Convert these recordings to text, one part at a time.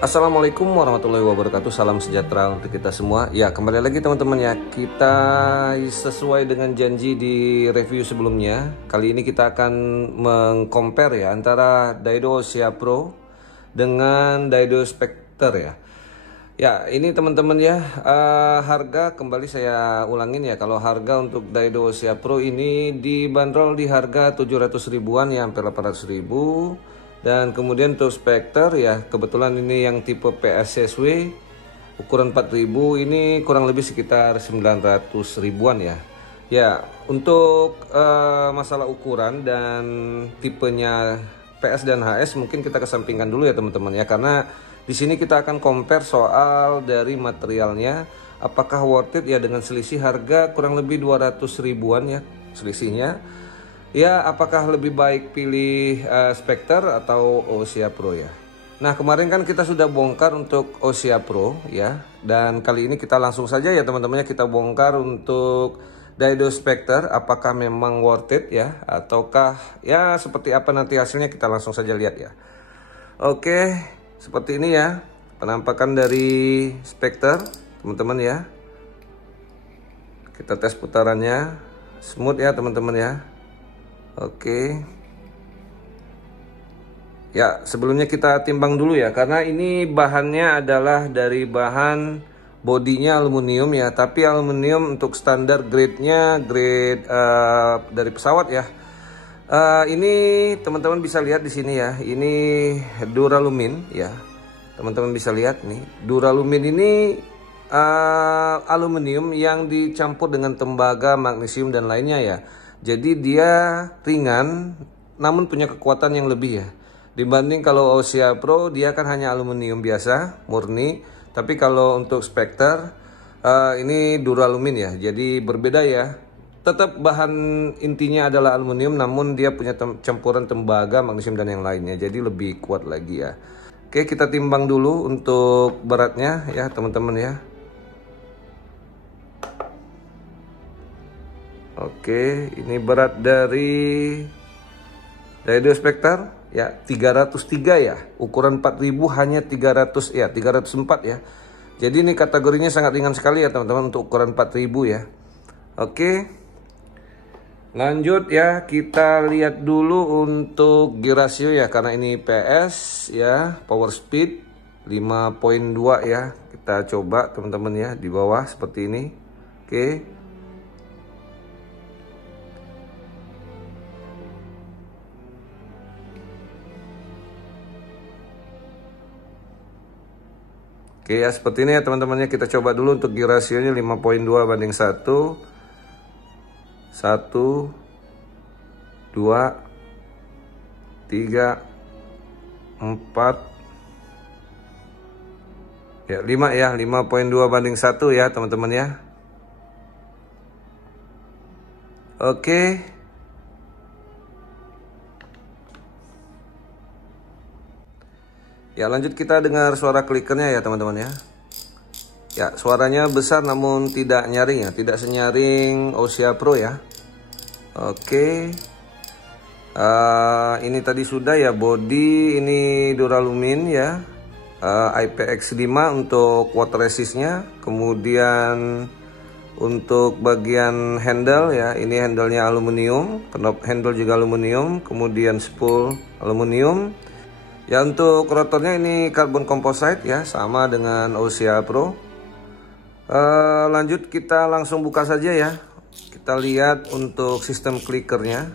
Assalamualaikum warahmatullahi wabarakatuh. Salam sejahtera untuk kita semua. Ya, kembali lagi teman-teman ya. Kita sesuai dengan janji di review sebelumnya. Kali ini kita akan meng-compare ya antara Daido Osea Pro dengan Daido Spectre ya. Ya, ini teman-teman ya, harga kembali saya ulangin ya. Kalau harga untuk Daido Osea Pro ini dibanderol di harga 700 ribuan ya, hampir 800 ribu. Dan kemudian untuk Spectre ya, kebetulan ini yang tipe PSSW ukuran 4000, ini kurang lebih sekitar 900 ribuan ya. Ya, untuk masalah ukuran dan tipenya PS dan HS mungkin kita kesampingkan dulu ya teman-teman ya, karena di sini kita akan compare soal dari materialnya, apakah worth it ya dengan selisih harga kurang lebih 200 ribuan ya selisihnya. Ya, apakah lebih baik pilih Spectre atau Osea Pro ya? Nah, kemarin kan kita sudah bongkar untuk Osea Pro ya, dan kali ini kita langsung saja ya teman-temannya, kita bongkar untuk Daido Spectre. Apakah memang worth it ya, ataukah ya seperti apa nanti hasilnya, kita langsung saja lihat ya. Oke, seperti ini ya penampakan dari Spectre teman-teman ya. Kita tes putarannya, smooth ya teman-teman ya. Oke. Ya, sebelumnya kita timbang dulu ya, karena ini bahannya adalah dari bahan bodinya aluminium ya, tapi aluminium untuk standar grade-nya grade dari pesawat ya. Ini teman-teman bisa lihat di sini ya, ini duralumin ya. Teman-teman bisa lihat nih, duralumin ini aluminium yang dicampur dengan tembaga, magnesium dan lainnya ya. Jadi dia ringan namun punya kekuatan yang lebih ya. Dibanding kalau Osea Pro dia kan hanya aluminium biasa murni, tapi kalau untuk Spectre ini duralumin ya. Jadi berbeda ya. Tetap bahan intinya adalah aluminium, namun dia punya campuran tembaga, magnesium dan yang lainnya. Jadi lebih kuat lagi ya. Oke, kita timbang dulu untuk beratnya ya teman-teman ya. Oke, ini berat dari Daido Spectre ya 303 ya. Ukuran 4000 hanya 300 ya, 304 ya. Jadi ini kategorinya sangat ringan sekali ya teman-teman untuk ukuran 4000 ya. Oke. Lanjut ya, kita lihat dulu untuk gear ratio ya, karena ini PS ya, power speed 5.2 ya. Kita coba teman-teman ya di bawah seperti ini. Oke. Oke ya, seperti ini ya teman-temannya. Kita coba dulu untuk gear rasionya 5.2 banding 1. 1 2 3 4 ya, 5 ya, 5.2 banding 1 ya teman-teman ya. Oke. Ya, lanjut kita dengar suara klikernya ya teman-teman ya. Ya, suaranya besar namun tidak nyaring ya, tidak senyaring Osea Pro ya. Oke. Ini tadi sudah ya, body ini duralumin ya. IPX5 untuk water resistnya. Kemudian untuk bagian handle ya, ini handlenya aluminium, knob handle juga aluminium, kemudian spool aluminium. Ya, untuk rotornya ini karbon composite ya, sama dengan Osea Pro. Lanjut kita langsung buka saja ya. Kita lihat untuk sistem klikernya.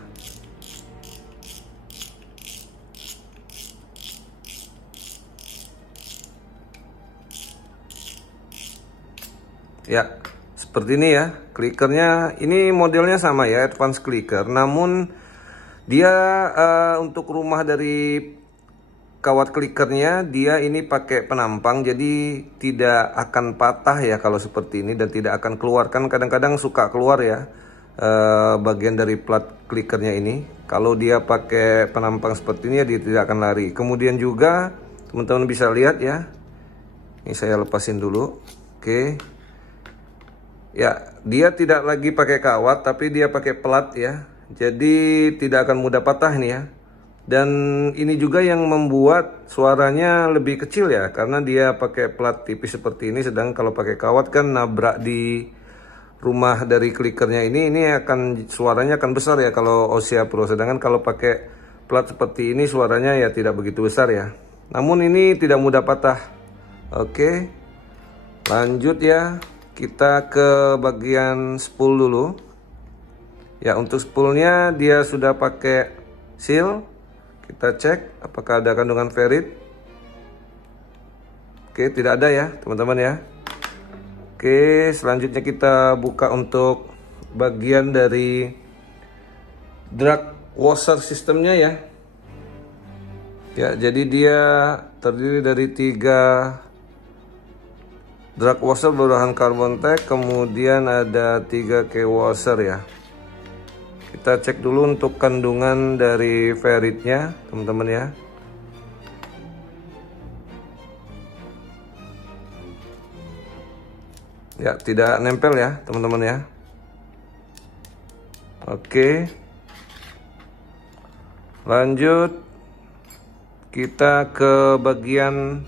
Ya, seperti ini ya. Klikernya ini modelnya sama ya, advance clicker. Namun dia untuk rumah dari kawat klikernya dia ini pakai penampang, jadi tidak akan patah ya kalau seperti ini, dan tidak akan keluarkan, kadang-kadang suka keluar ya bagian dari plat klikernya ini. Kalau dia pakai penampang seperti ini ya, dia tidak akan lari. Kemudian juga teman-teman bisa lihat ya, ini saya lepasin dulu. Oke ya, dia tidak lagi pakai kawat tapi dia pakai plat ya, jadi tidak akan mudah patah ini ya. Dan ini juga yang membuat suaranya lebih kecil ya, karena dia pakai plat tipis seperti ini. Sedang kalau pakai kawat kan nabrak di rumah dari klikernya ini akan suaranya akan besar ya kalau Ossia Pro. Sedangkan kalau pakai plat seperti ini suaranya ya tidak begitu besar ya. Namun ini tidak mudah patah. Oke, lanjut ya, kita ke bagian spool dulu. Ya, untuk spoolnya dia sudah pakai seal. Kita cek apakah ada kandungan ferrit. Oke, tidak ada ya teman-teman ya. Oke, selanjutnya kita buka untuk bagian dari drag washer sistemnya ya. Ya, jadi dia terdiri dari 3 drag washer berbahan carbon tech, kemudian ada 3 key washer ya. Kita cek dulu untuk kandungan dari ferritnya teman-teman ya. Ya, tidak nempel ya teman-teman ya. Oke, lanjut kita ke bagian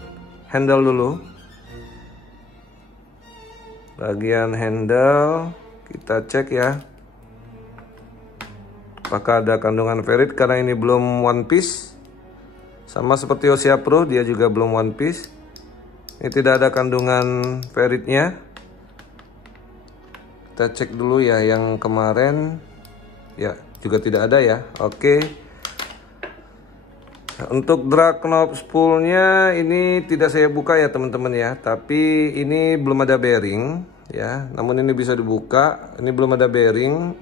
handle dulu. Bagian handle kita cek ya, apakah ada kandungan ferrit, karena ini belum one piece. Sama seperti Ossia Pro, dia juga belum one piece. Ini tidak ada kandungan ferritnya. Kita cek dulu ya yang kemarin. Ya, juga tidak ada ya. Oke. Untuk drag knob spoolnya ini tidak saya buka ya teman-teman ya. Tapi ini belum ada bearing ya. Namun ini bisa dibuka. Ini belum ada bearing.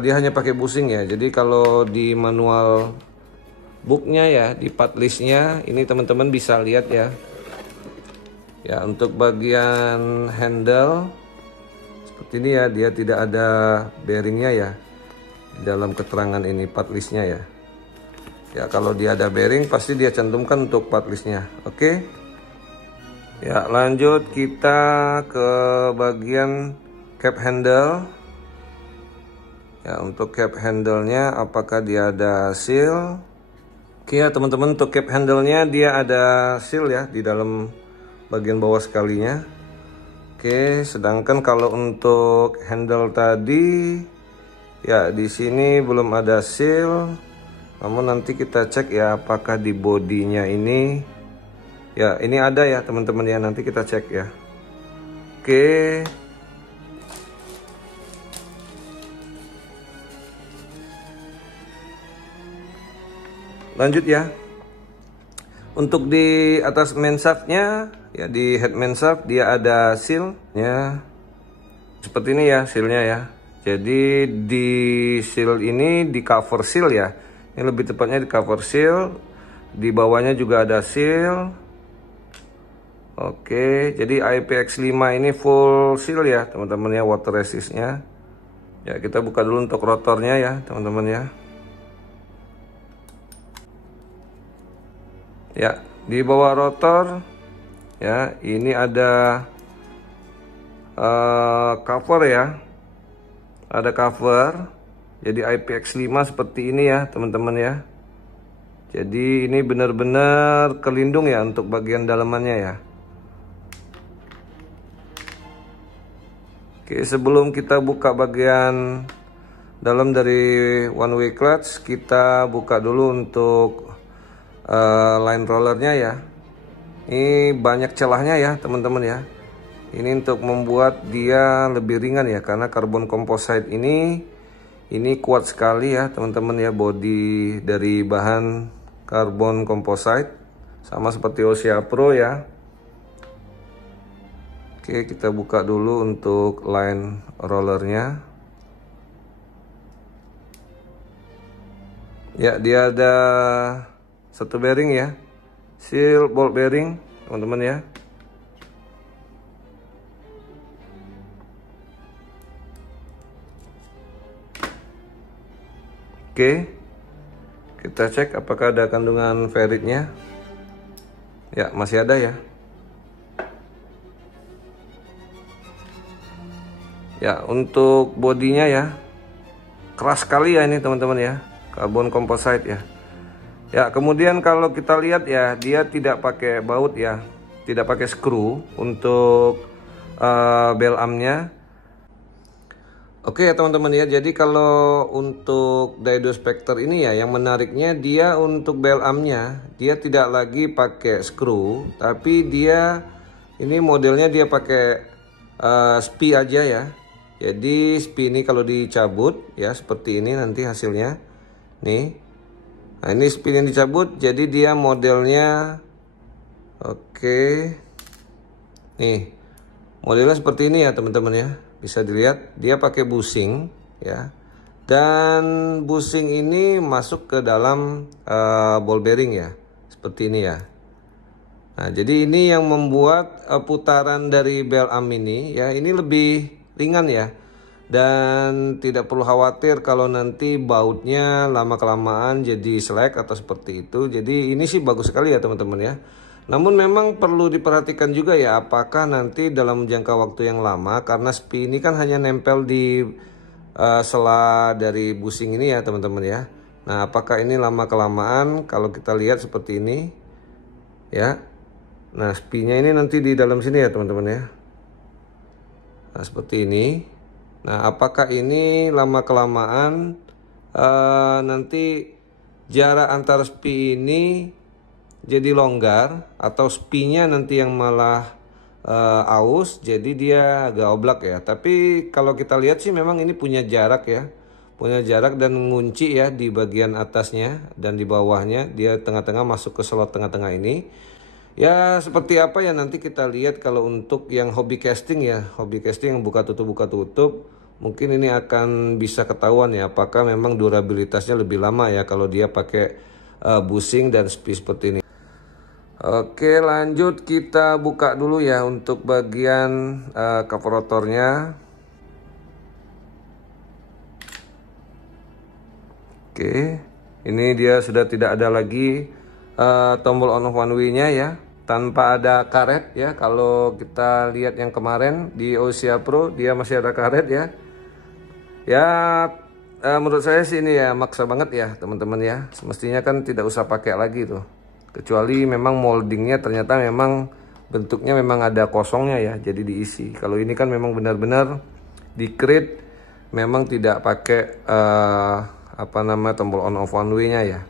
Dia hanya pakai bushing ya. Jadi kalau di manual booknya ya, di part listnya ini teman-teman bisa lihat ya. Ya, untuk bagian handle seperti ini ya, dia tidak ada bearingnya ya dalam keterangan ini part listnya ya. Ya, kalau dia ada bearing pasti dia cantumkan untuk part listnya. Oke. Ya, lanjut kita ke bagian cap handle. Ya, untuk cap handle-nya apakah dia ada seal? Oke ya teman-teman, untuk cap handle-nya dia ada seal ya di dalam bagian bawah sekalinya. Oke, sedangkan kalau untuk handle tadi ya di sini belum ada seal. Namun nanti kita cek ya apakah di bodinya ini ya, ini ada ya teman-teman ya, nanti kita cek ya. Oke. Lanjut ya. Untuk di atas main shaftnya ya, di head main shaft dia ada seal-nya. Seperti ini ya seal-nya ya. Jadi di seal ini di cover seal ya. Ini lebih tepatnya di cover seal. Di bawahnya juga ada seal. Oke, jadi IPX5 ini full seal ya teman-teman ya, water resistnya. Ya, kita buka dulu untuk rotornya ya teman-teman ya. Ya, di bawah rotor ya ini ada cover ya, ada cover. Jadi IPX5 seperti ini ya teman-teman ya. Jadi ini benar-benar kelindung ya untuk bagian dalamannya ya. Oke, sebelum kita buka bagian dalam dari one way clutch, kita buka dulu untuk line rollernya ya. Ini banyak celahnya ya teman-teman ya. Ini untuk membuat dia lebih ringan ya, karena karbon composite ini kuat sekali ya teman-teman ya, body dari bahan karbon composite sama seperti Ossia Pro ya. Oke, kita buka dulu untuk line rollernya. Ya, dia ada satu bearing ya, seal ball bearing teman-teman ya. Oke, kita cek apakah ada kandungan ferritnya. Ya, masih ada ya. Ya, untuk bodinya ya keras sekali ya ini teman-teman ya, karbon composite ya. Ya, kemudian kalau kita lihat ya, dia tidak pakai baut ya, tidak pakai screw untuk bel armnya. Oke ya teman-teman ya, jadi kalau untuk Daido Spectre ini ya, yang menariknya dia untuk bel armnya dia tidak lagi pakai screw, tapi dia ini modelnya dia pakai spi aja ya. Jadi spi ini kalau dicabut ya seperti ini nanti hasilnya nih. Nah ini spin yang dicabut, jadi dia modelnya oke. Nih modelnya seperti ini ya teman-teman ya, bisa dilihat dia pakai bushing ya, dan bushing ini masuk ke dalam ball bearing ya, seperti ini ya. Nah jadi ini yang membuat putaran dari bel arm ini ya, ini lebih ringan ya. Dan tidak perlu khawatir kalau nanti bautnya lama kelamaan jadi selek atau seperti itu. Jadi ini sih bagus sekali ya teman-teman ya. Namun memang perlu diperhatikan juga ya, apakah nanti dalam jangka waktu yang lama, karena spi ini kan hanya nempel di sela dari bushing ini ya teman-teman ya. Nah apakah ini lama kelamaan, kalau kita lihat seperti ini ya. Nah spinya ini nanti di dalam sini ya teman-teman ya. Nah seperti ini. Nah, apakah ini lama kelamaan nanti jarak antar spi ini jadi longgar, atau spinya nanti yang malah aus, jadi dia agak oblak ya. Tapi kalau kita lihat sih memang ini punya jarak ya, punya jarak dan ngunci ya di bagian atasnya dan di bawahnya, dia tengah-tengah masuk ke slot tengah-tengah ini. Ya seperti apa ya nanti kita lihat. Kalau untuk yang hobi casting ya, hobi casting yang buka tutup, mungkin ini akan bisa ketahuan ya, apakah memang durabilitasnya lebih lama ya kalau dia pakai bushing dan spi seperti ini. Oke lanjut, kita buka dulu ya untuk bagian cover rotornya. Oke, ini dia sudah tidak ada lagi tombol on off one way nya ya, tanpa ada karet ya. Kalau kita lihat yang kemarin di Ossia Pro dia masih ada karet ya. Ya menurut saya sih ini ya maksa banget ya teman-teman ya. Semestinya kan tidak usah pakai lagi tuh, kecuali memang moldingnya ternyata memang bentuknya memang ada kosongnya ya, jadi diisi. Kalau ini kan memang benar-benar di crate, memang tidak pakai tombol on off one way nya ya.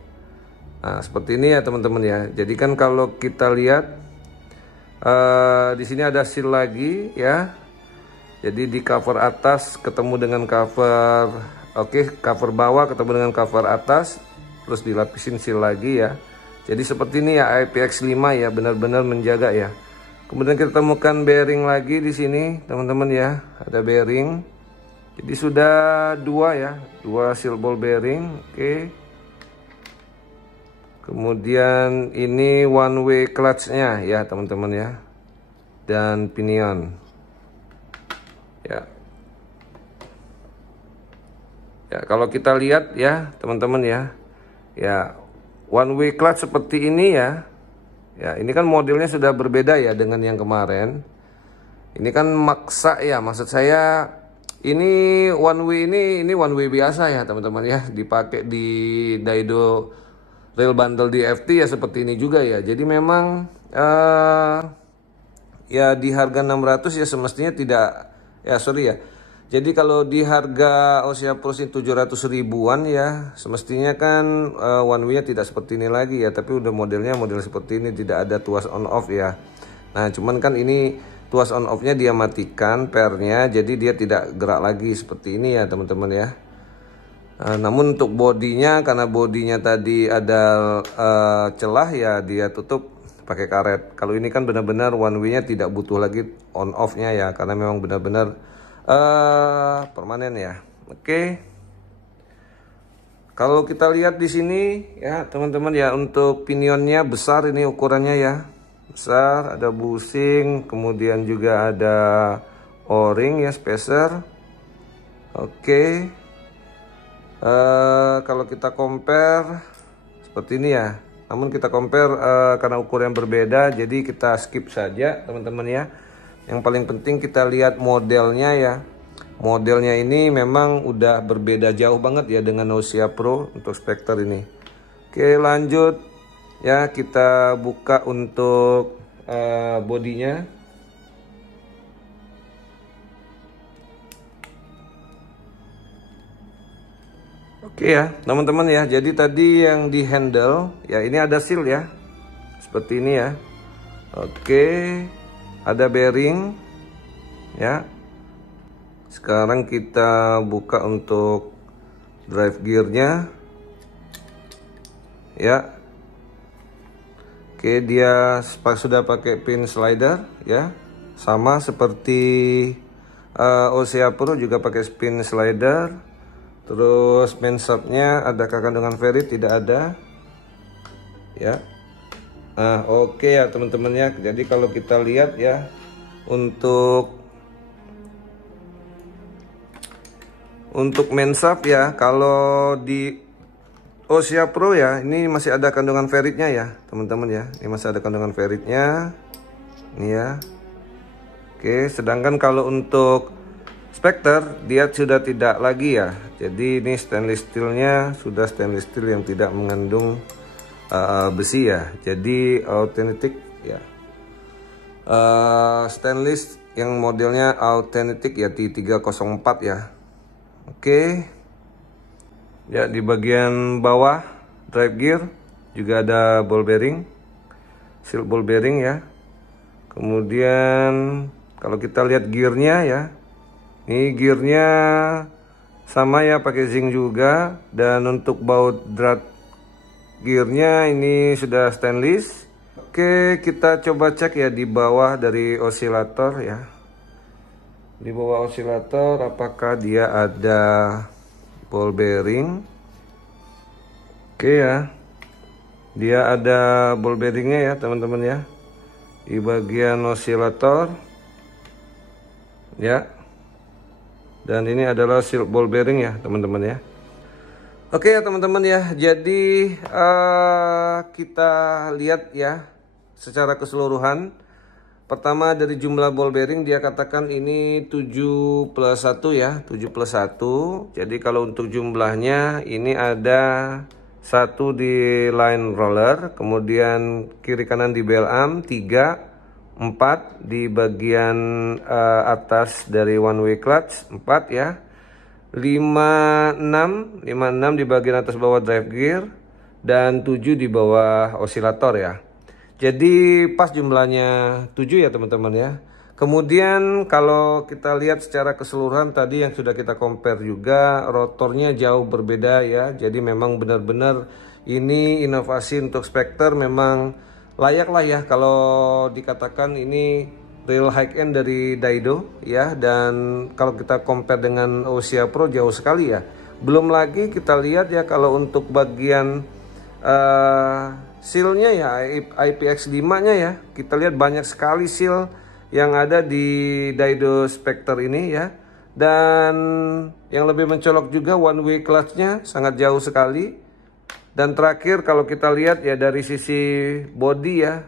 Nah seperti ini ya teman-teman ya. Jadi kan kalau kita lihat di sini ada seal lagi ya. Jadi di cover atas ketemu dengan cover, cover bawah ketemu dengan cover atas, terus dilapisin seal lagi ya. Jadi seperti ini ya IPX5 ya, benar-benar menjaga ya. Kemudian kita temukan bearing lagi di sini teman-teman ya, ada bearing. Jadi sudah dua seal ball bearing, oke. Kemudian ini one way clutch-nya ya teman-teman ya, dan pinion ya. Ya kalau kita lihat ya teman-teman ya, ya one way clutch seperti ini ya. Ya ini kan modelnya sudah berbeda ya dengan yang kemarin. Ini kan maksa ya, maksud saya ini one way, ini one way biasa ya teman-teman ya, dipakai di Daido rail bundle DFT ya seperti ini juga ya. Jadi memang ya di harga 600 ya semestinya tidak ya, sorry ya. Jadi kalau di harga Ossia Pro 700 ribuan ya, semestinya kan one way-nya tidak seperti ini lagi ya, tapi udah modelnya model seperti ini, tidak ada tuas on off ya. Nah, cuman kan ini tuas on off-nya dia matikan pernya, jadi dia tidak gerak lagi seperti ini ya, teman-teman ya. Namun untuk bodinya, karena bodinya tadi ada celah ya, dia tutup pakai karet. Kalau ini kan benar-benar one way-nya tidak butuh lagi on off-nya ya, karena memang benar-benar permanen ya. Oke. Kalau kita lihat di sini ya teman-teman ya, untuk pinionnya besar ini ukurannya ya. Besar, ada bushing, kemudian juga ada o-ring ya, spacer. Oke. Kalau kita compare seperti ini ya. Namun kita compare karena ukuran berbeda, jadi kita skip saja teman-teman ya. Yang paling penting kita lihat modelnya ya. Modelnya ini memang udah berbeda jauh banget ya dengan Ossia Pro untuk Spectre ini. Oke, lanjut ya, kita buka untuk bodinya. Oke ya teman-teman ya, jadi tadi yang di handle ya, ini ada seal ya, seperti ini ya. Oke, ada bearing ya. Sekarang kita buka untuk drive gearnya ya. Oke, dia sudah pakai pin slider ya, sama seperti Osea Pro juga pakai pin slider. Terus main shopnya adakah kandungan ferrit? Tidak ada ya. Nah, oke ya teman-teman ya, jadi kalau kita lihat ya, untuk main shop ya, kalau di Osea Pro ya, ini masih ada kandungan ferritnya ya teman-teman ya, ini masih ada kandungan ferritnya ini ya. Oke, sedangkan kalau untuk Spectre dia sudah tidak lagi ya, jadi ini stainless steelnya sudah stainless steel yang tidak mengandung besi ya, jadi authentic ya, stainless yang modelnya authentic ya, T304 ya. Oke ya, di bagian bawah drive gear juga ada ball bearing, seal ball bearing ya. Kemudian kalau kita lihat gearnya ya, ini gearnya sama ya, pakai zinc juga. Dan untuk baut drat gearnya ini sudah stainless. Oke, kita coba cek ya di bawah dari osilator ya. Di bawah osilator apakah dia ada ball bearing? Oke ya, dia ada ball bearingnya ya teman-teman ya, di bagian osilator ya. Dan ini adalah seal ball bearing ya teman-teman ya. Oke ya teman-teman ya, jadi kita lihat ya secara keseluruhan. Pertama dari jumlah ball bearing, dia katakan ini 7+1 ya, 7+1. Jadi kalau untuk jumlahnya ini ada 1 di line roller, kemudian kiri kanan di bell arm 3, 4 di bagian atas dari one way clutch 4 ya, 56 di bagian atas bawah drive gear, dan 7 di bawah osilator ya. Jadi pas jumlahnya 7 ya teman-teman ya. Kemudian kalau kita lihat secara keseluruhan tadi yang sudah kita compare juga, rotornya jauh berbeda ya. Jadi memang benar-benar ini inovasi untuk Spectre, memang layak lah ya kalau dikatakan ini real high end dari Daido ya. Dan kalau kita compare dengan Osea Pro jauh sekali ya. Belum lagi kita lihat ya kalau untuk bagian sealnya ya, IPX5 nya ya, kita lihat banyak sekali seal yang ada di Daido Spectre ini ya. Dan yang lebih mencolok juga one way clutchnya sangat jauh sekali. Dan terakhir kalau kita lihat ya dari sisi body ya,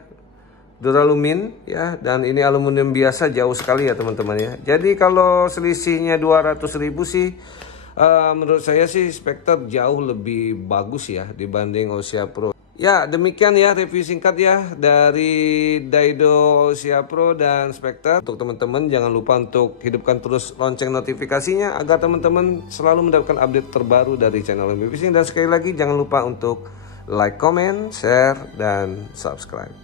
duralumin ya, dan ini aluminium biasa, jauh sekali ya teman-teman ya. Jadi kalau selisihnya 200.000 sih, menurut saya sih Spectre jauh lebih bagus ya dibanding Osea Pro. Ya demikian ya review singkat ya dari Daido Osea Pro dan Spectre. Untuk teman-teman jangan lupa untuk hidupkan terus lonceng notifikasinya agar teman-teman selalu mendapatkan update terbaru dari channel MB Fishing. Dan sekali lagi jangan lupa untuk like, comment, share, dan subscribe.